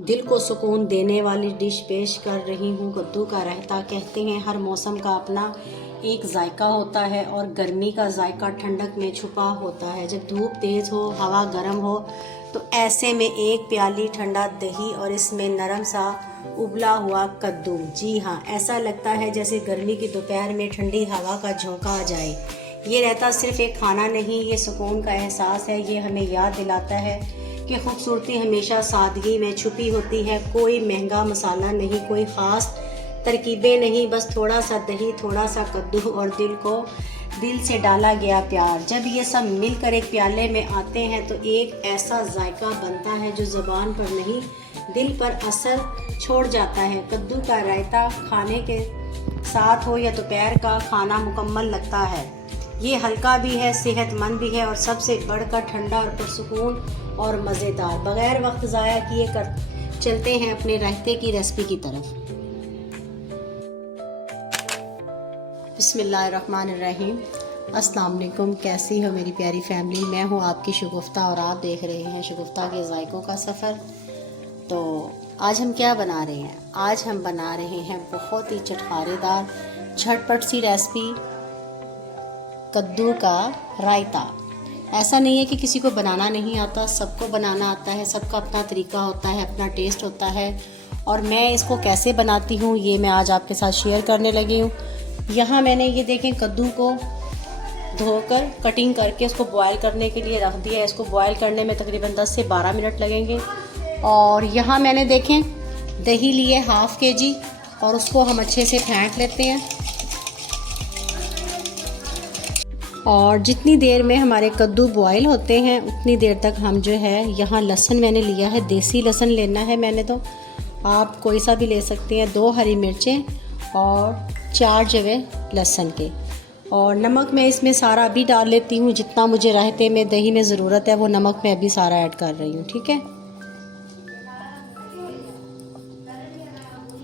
दिल को सुकून देने वाली डिश पेश कर रही हूँ, कद्दू का रायता। कहते हैं हर मौसम का अपना एक जायका होता है और गर्मी का जायका ठंडक में छुपा होता है। जब धूप तेज़ हो, हवा गर्म हो, तो ऐसे में एक प्याली ठंडा दही और इसमें नरम सा उबला हुआ कद्दू। जी हाँ, ऐसा लगता है जैसे गर्मी की दोपहर में ठंडी हवा का झोंका आ जाए। ये रायता सिर्फ एक खाना नहीं, ये सुकून का एहसास है। ये हमें याद दिलाता है कि खूबसूरती हमेशा सादगी में छुपी होती है। कोई महंगा मसाला नहीं, कोई ख़ास तरकीबें नहीं, बस थोड़ा सा दही, थोड़ा सा कद्दू और दिल से डाला गया प्यार। जब ये सब मिलकर एक प्याले में आते हैं तो एक ऐसा जायका बनता है जो ज़ुबान पर नहीं, दिल पर असर छोड़ जाता है। कद्दू का रायता खाने के साथ हो या दोपहर का खाना मुकम्मल लगता है। ये हल्का भी है, सेहतमंद भी है और सबसे बढ़कर ठंडा और पुरसुकून और मज़ेदार। बग़ैर वक्त ज़ाया किए कर चलते हैं अपने रायते की रेसिपी की तरफ। बिस्मिल्लाहिर्रहमानिर्रहीम। अस्सलाम वालेकुम। कैसी हो मेरी प्यारी फैमिली? मैं हूँ आपकी शगुफ्ता और आप देख रहे हैं शगुफ्ता के ज़ायकों का सफ़र। तो आज हम क्या बना रहे हैं? आज हम बना रहे हैं बहुत ही चटखारेदार झटपट सी रेसिपी, कद्दू का रायता। ऐसा नहीं है कि किसी को बनाना नहीं आता, सबको बनाना आता है। सबका अपना तरीका होता है, अपना टेस्ट होता है। और मैं इसको कैसे बनाती हूँ ये मैं आज आपके साथ शेयर करने लगी हूँ। यहाँ मैंने ये देखें कद्दू को धोकर कटिंग करके उसको बॉयल करने के लिए रख दिया है। इसको बॉयल करने में तकरीबन 10 से 12 मिनट लगेंगे। और यहाँ मैंने देखें दही लिए हाफ़ kg और उसको हम अच्छे से फेंट लेते हैं। और जितनी देर में हमारे कद्दू बॉयल होते हैं उतनी देर तक हम जो है, यहाँ लहसुन मैंने लिया है, देसी लहसुन लेना है मैंने, तो आप कोई सा भी ले सकते हैं। 2 हरी मिर्चें और 4 जवे लहसुन के। और नमक मैं इसमें सारा अभी डाल लेती हूँ। जितना मुझे रायते में दही में ज़रूरत है वो नमक मैं अभी सारा ऐड कर रही हूँ। ठीक है,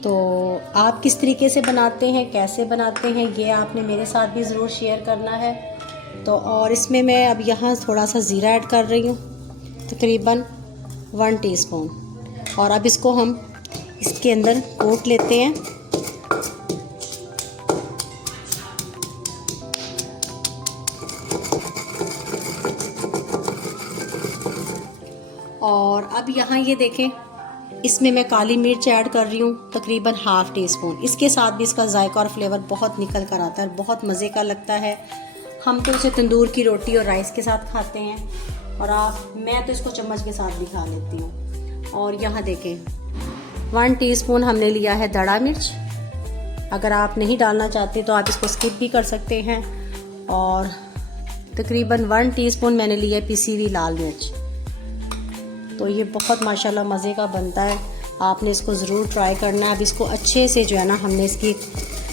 तो आप किस तरीके से बनाते हैं, कैसे बनाते हैं, ये आपने मेरे साथ भी ज़रूर शेयर करना है। तो और इसमें मैं अब यहाँ थोड़ा सा ज़ीरा ऐड कर रही हूँ, तकरीबन 1 टीस्पून। और अब इसको हम इसके अंदर कोट लेते हैं। और अब यहाँ ये देखें, इसमें मैं काली मिर्च ऐड कर रही हूँ, तकरीबन ½ टीस्पून। इसके साथ भी इसका जायका और फ्लेवर बहुत निकल कर आता है, बहुत मज़े का लगता है। हम तो इसे तंदूर की रोटी और राइस के साथ खाते हैं और मैं तो इसको चम्मच के साथ भी खा लेती हूँ। और यहाँ देखें 1 टीस्पून हमने लिया है दड़ा मिर्च। अगर आप नहीं डालना चाहते तो आप इसको स्किप भी कर सकते हैं। और तकरीबन 1 टीस्पून मैंने लिया है पिसी हुई लाल मिर्च। तो ये बहुत माशाल्लाह मज़े का बनता है, आपने इसको ज़रूर ट्राई करना है। अब इसको अच्छे से जो है ना, हमने इसकी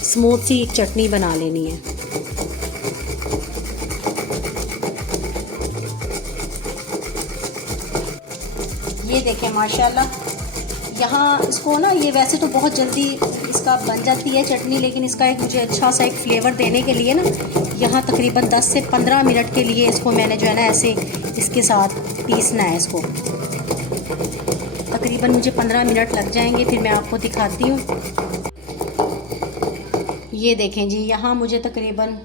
स्मूथ सी एक चटनी बना लेनी है। ये देखें माशाल्लाह, यहाँ इसको ना, ये वैसे तो बहुत जल्दी इसका बन जाती है चटनी, लेकिन इसका एक मुझे अच्छा सा एक फ्लेवर देने के लिए ना, यहाँ तकरीबन 10 से 15 मिनट के लिए इसको मैंने जो है ना ऐसे इसके साथ पीसना है। इसको तकरीबन मुझे 15 मिनट लग जाएंगे, फिर मैं आपको दिखाती हूँ। ये देखें जी, यहाँ मुझे तकरीबन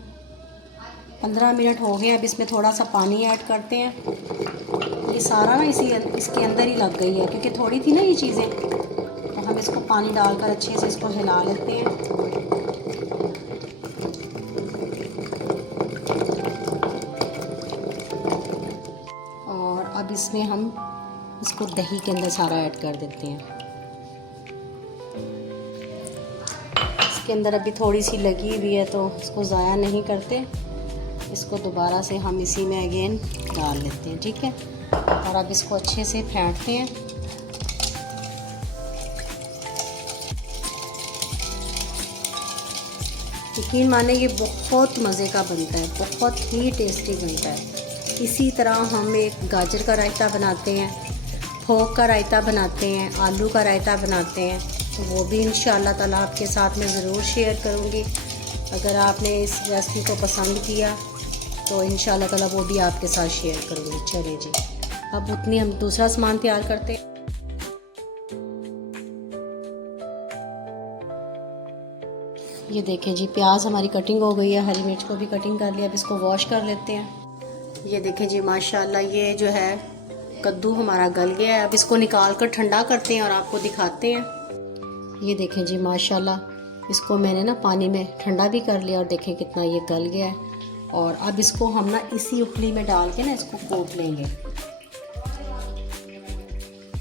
15 मिनट हो गए। अब इसमें थोड़ा सा पानी ऐड करते हैं। ये सारा ना इसके अंदर ही लग गई है क्योंकि थोड़ी थी ना ये चीज़ें, तो हम इसको पानी डालकर अच्छे से इसको हिला लेते हैं। और अब इसमें हम इसको दही के अंदर सारा ऐड कर देते हैं। इसके अंदर अभी थोड़ी सी लगी हुई है तो इसको ज़ाया नहीं करते, इसको दोबारा से हम इसी में अगेन डाल लेते हैं। ठीक है, और अब इसको अच्छे से फेंटते हैं। यकीन माने ये बहुत मज़े का बनता है, बहुत ही टेस्टी बनता है। इसी तरह हम एक गाजर का रायता बनाते हैं, फोक का रायता बनाते हैं, आलू का रायता बनाते हैं, तो वो भी इंशाअल्लाह ताला आपके साथ में ज़रूर शेयर करूँगी। अगर आपने इस रेसिपी को पसंद किया तो इंशाअल्लाह ताला वो भी आपके साथ शेयर करूँगी। चलिए जी, अब उतनी हम दूसरा सामान तैयार करते हैं। ये देखें जी, प्याज हमारी कटिंग हो गई है, हरी मिर्च को भी कटिंग कर लिया। अब इसको वॉश कर लेते हैं। ये देखें जी, माशाल्लाह ये जो है कद्दू हमारा गल गया है। अब इसको निकाल कर ठंडा करते हैं और आपको दिखाते हैं। ये देखें जी, माशाल्लाह इसको मैंने ना पानी में ठंडा भी कर लिया और देखें कितना ये गल गया है। और अब इसको हम ना इसी उपली में डाल के ना इसको कोट लेंगे।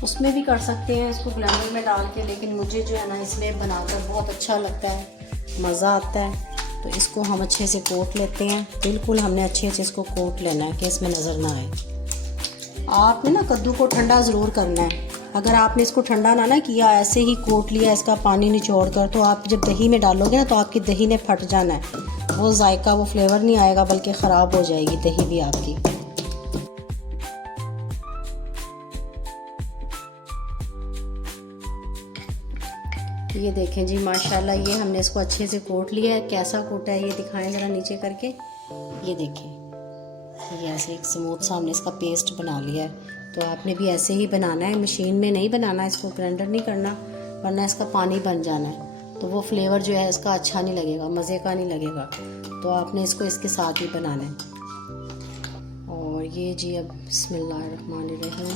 उसमें भी कर सकते हैं इसको ब्लेंडर में डाल के, लेकिन मुझे जो है ना इसमें बनाकर बहुत अच्छा लगता है, मज़ा आता है। तो इसको हम अच्छे से कोट लेते हैं। बिल्कुल हमने अच्छे से इसको कोट लेना है कि इसमें नज़र ना आए। आपने ना कद्दू को ठंडा ज़रूर करना है। अगर आपने इसको ठंडा ना किया, ऐसे ही कोट लिया इसका पानी निचोड़ कर, तो आप जब दही में डालोगे ना तो आपकी दही ने फट जाना है। वो जायका, वो फ्लेवर नहीं आएगा, बल्कि ख़राब हो जाएगी दही भी आपकी। ये देखें जी, माशाल्लाह ये हमने इसको अच्छे से कोट लिया है। कैसा कोटा है ये दिखाएं ज़रा नीचे करके। ये देखें, ये ऐसे एक स्मूथ सा हमने इसका पेस्ट बना लिया है। तो आपने भी ऐसे ही बनाना है, मशीन में नहीं बनाना, इसको ग्राइंडर नहीं करना, वरना इसका पानी बन जाना है। तो वो फ्लेवर जो है इसका अच्छा नहीं लगेगा, मज़े का नहीं लगेगा। तो आपने इसको इसके साथ ही बनाना है। और ये जी, अब बिस्मिल्लाहिर्रहमानिर्रहीम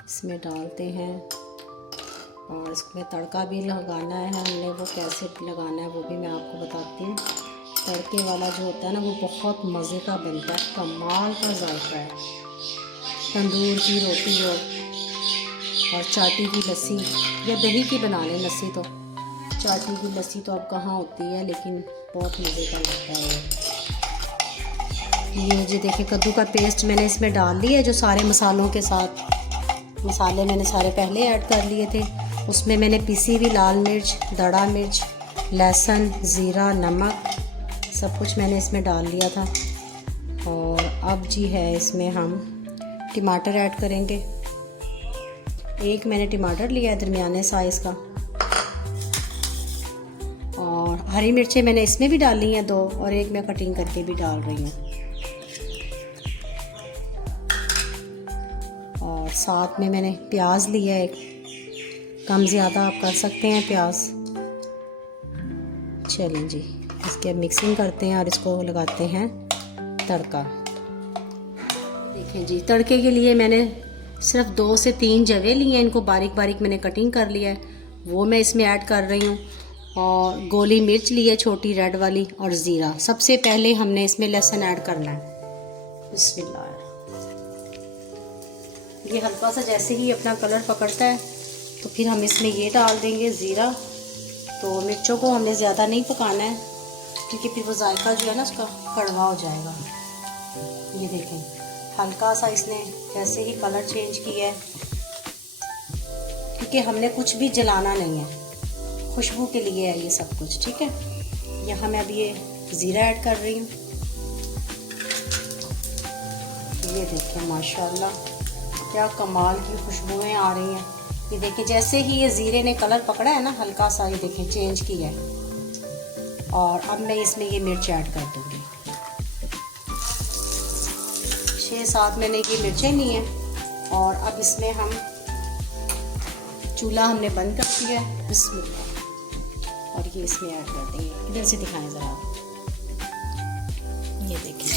इसमें डालते हैं। और इसमें तड़का भी लगाना है हमने, वो कैसे लगाना है वो भी मैं आपको बताती हूँ। तड़के वाला जो होता है ना, वो बहुत मज़े का बनता है, कमाल का जायका है। तंदूर की रोटी हो और चाटी की लस्सी, या दही की बना लें लस्सी, तो चाटी की लस्सी तो अब कहाँ होती है, लेकिन बहुत मज़े का लगता है। ये जी देखिए, कद्दू का पेस्ट मैंने इसमें डाल लिया है, जो सारे मसालों के साथ। मसाले मैंने सारे पहले ऐड कर लिए थे। उसमें मैंने पिसी हुई लाल मिर्च, दड़ा मिर्च, लहसुन, ज़ीरा, नमक, सब कुछ मैंने इसमें डाल लिया था। और अब जी है इसमें हम टमाटर ऐड करेंगे। एक मैंने टमाटर लिया है दरमियाने साइज़ का। और हरी मिर्चें मैंने इसमें भी डाली हैं 2, और एक मैं कटिंग करके भी डाल रही हूँ। और साथ में मैंने प्याज लिया है, कम ज़्यादा आप कर सकते हैं प्याज। चलें जी, इसके अब मिक्सिंग करते हैं और इसको लगाते हैं तड़का। देखें जी, तड़के के लिए मैंने सिर्फ 2 से 3 जवे लिए हैं, इनको बारीक बारीक मैंने कटिंग कर लिया है, वो मैं इसमें ऐड कर रही हूँ। और गोली मिर्च ली है छोटी रेड वाली, और ज़ीरा। सबसे पहले हमने इसमें लहसुन ऐड करना है। बिस्मिल्लाह। ये हल्का सा जैसे ही अपना कलर पकड़ता है तो फिर हम इसमें ये डाल देंगे ज़ीरा। तो मिर्चों को हमने ज़्यादा नहीं पकाना है, क्योंकि फिर वो जायका जो है ना उसका कड़वा हो जाएगा। ये देखें, हल्का सा इसने जैसे ही कलर चेंज किया है, क्योंकि हमने कुछ भी जलाना नहीं है, खुशबू के लिए है ये सब कुछ, ठीक है। यहाँ मैं अब ये ज़ीरा ऐड कर रही हूँ। ये देखें, माशाल्लाह क्या कमाल की खुशबुएं आ रही हैं। ये देखिए, जैसे ही ये ज़ीरे ने कलर पकड़ा है ना हल्का सा, ये देखें चेंज किया है। और अब मैं इसमें ये मिर्च ऐड कर दूँगी। 6-7 मैंने ये मिर्चें ली हैं। और अब इसमें हम चूल्हा हमने बंद कर दिया है। बिस्मिल्लाह। और ये इसमें ऐड कर देंगे। इधर से दिखाएं ज़रा। ये देखिए,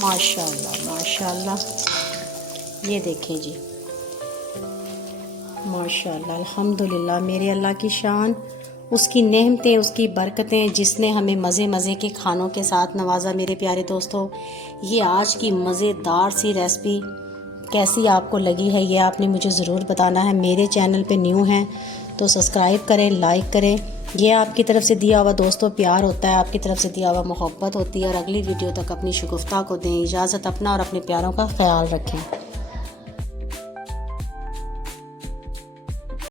माशाल्लाह माशाल्लाह। ये देखें जी, माशाल्लाह, अल्हम्दुलिल्लाह। मेरे अल्लाह की शान, उसकी नेमतें, उसकी बरकतें, जिसने हमें मज़े मज़े के खानों के साथ नवाजा। मेरे प्यारे दोस्तों, ये आज की मज़ेदार सी रेसिपी कैसी आपको लगी है, ये आपने मुझे ज़रूर बताना है। मेरे चैनल पे न्यू हैं तो सब्सक्राइब करें, लाइक करें। ये आपकी तरफ से दिया हुआ दोस्तों प्यार होता है, आपकी तरफ से दिया हुआ मोहब्बत होती है। और अगली वीडियो तक अपनी शगुफ्ता को दें इजाज़त। अपना और अपने प्यारों का ख्याल रखें।